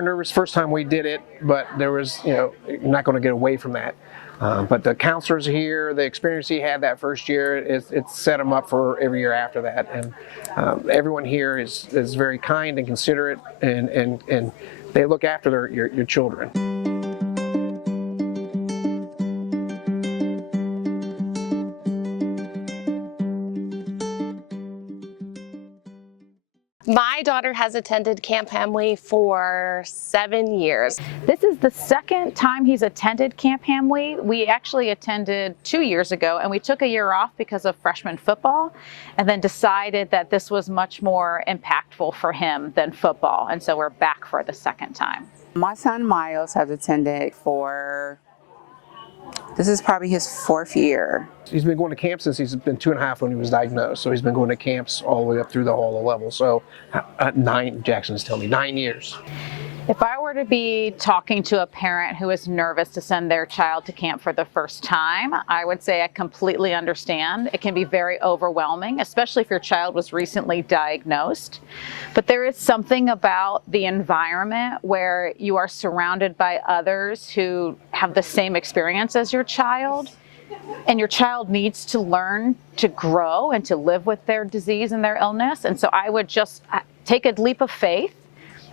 were nervous first time we did it, but there was, you're not going to get away from that. But the counselors here, the experience he had that first year, it's set him up for every year after that. And everyone here is very kind and considerate, and they look after your children. My daughter has attended Camp Hamwi for 7 years. This is the second time he's attended Camp Hamwi. We actually attended 2 years ago, and we took a year off because of freshman football, and then decided that this was much more impactful for him than football, and so we're back for the second time. My son Miles has attended this is probably his 4th year. He's been going to camp since he's been 2.5 when he was diagnosed. So he's been going to camps all the way up through all the levels. So Jackson's telling me 9 years. If I were to be talking to a parent who is nervous to send their child to camp for the first time, I would say I completely understand. It can be very overwhelming, especially if your child was recently diagnosed. But there is something about the environment where you are surrounded by others who have the same experience as your child. And your child needs to learn to grow and to live with their disease and their illness. And so I would just take a leap of faith.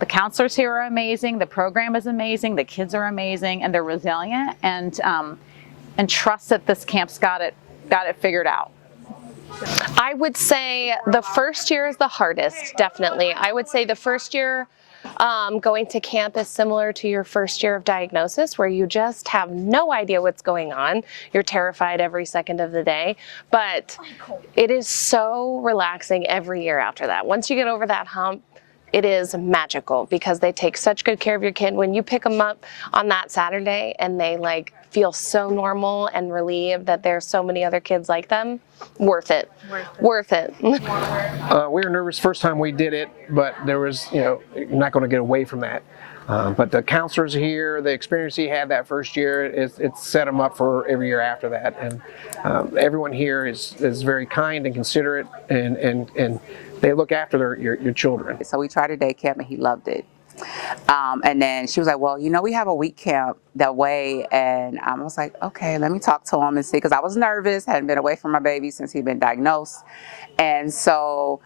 The counselors here are amazing, the program is amazing, the kids are amazing, and they're resilient, and trust that this camp's got it figured out. I would say the first year is the hardest, definitely. I would say the first year going to camp is similar to your first year of diagnosis, where you just have no idea what's going on. You're terrified every second of the day, but it is so relaxing every year after that. Once you get over that hump, it is magical because they take such good care of your kid. When you pick them up on that Saturday and they feel so normal and relieved that there's so many other kids like them, worth it. We were nervous first time we did it, but there was, you're not going to get away from that. But the counselors here, the experience he had that first year, it's set him up for every year after that. And everyone here is very kind and considerate, and they look after your children. So we tried a day camp and he loved it. And then she was like, well, we have a week camp that way. And I was like, okay, let me talk to him and see, because I was nervous, hadn't been away from my baby since he'd been diagnosed. And so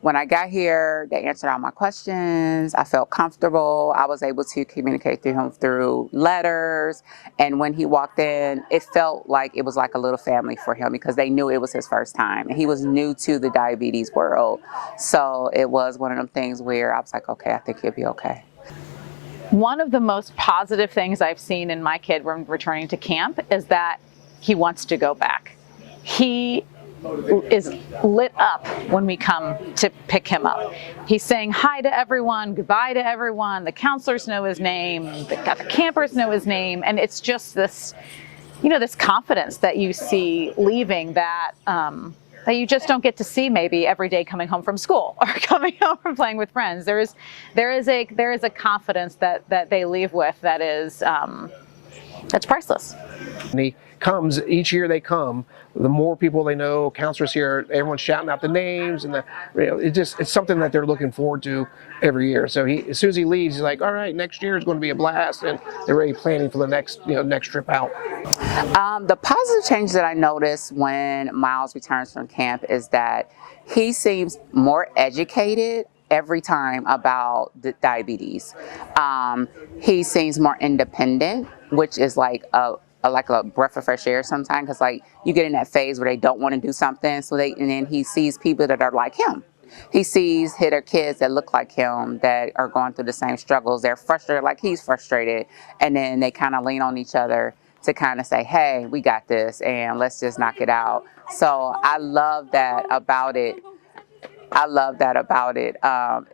when I got here, they answered all my questions. I felt comfortable. I was able to communicate through him through letters. And when he walked in, it felt like it was like a little family for him, because they knew it was his first time. And he was new to the diabetes world. So it was one of them things where I was like, okay, I think he'll be okay. One of the most positive things I've seen in my kid when returning to camp is that he wants to go back. He is lit up when we come to pick him up. He's saying hi to everyone, goodbye to everyone. The counselors know his name, the campers know his name, and it's just this, this confidence that you see leaving that that you just don't get to see maybe every day coming home from school or coming home from playing with friends. There is a confidence that they leave with that is that's priceless. And he comes each year. They come. The more people they know, counselors here, everyone's shouting out the names, and it's something that they're looking forward to every year. So as soon as he leaves, he's like, all right, next year is going to be a blast, and they're already planning for the next trip out. The positive change that I noticed when Miles returns from camp is that he seems more educated every time about the diabetes. He seems more independent, which is like a breath of fresh air sometimes, because you get in that phase where they don't want to do something, and then he sees people that are like him. He sees other kids that look like him that are going through the same struggles. They're frustrated like he's frustrated, and then they kind of lean on each other to kind of say, hey, we got this, and let's just knock it out. So I love that about it.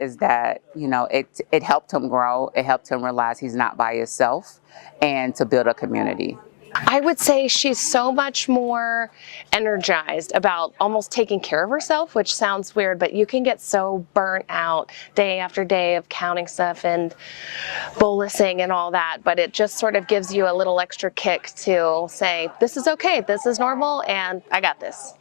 Is that, it helped him grow. It helped him realize he's not by himself, and to build a community. I would say she's so much more energized about almost taking care of herself, which sounds weird, but you can get so burnt out day after day of counting stuff and bolusing and all that, but it just sort of gives you a little extra kick to say, this is okay, this is normal, and I got this.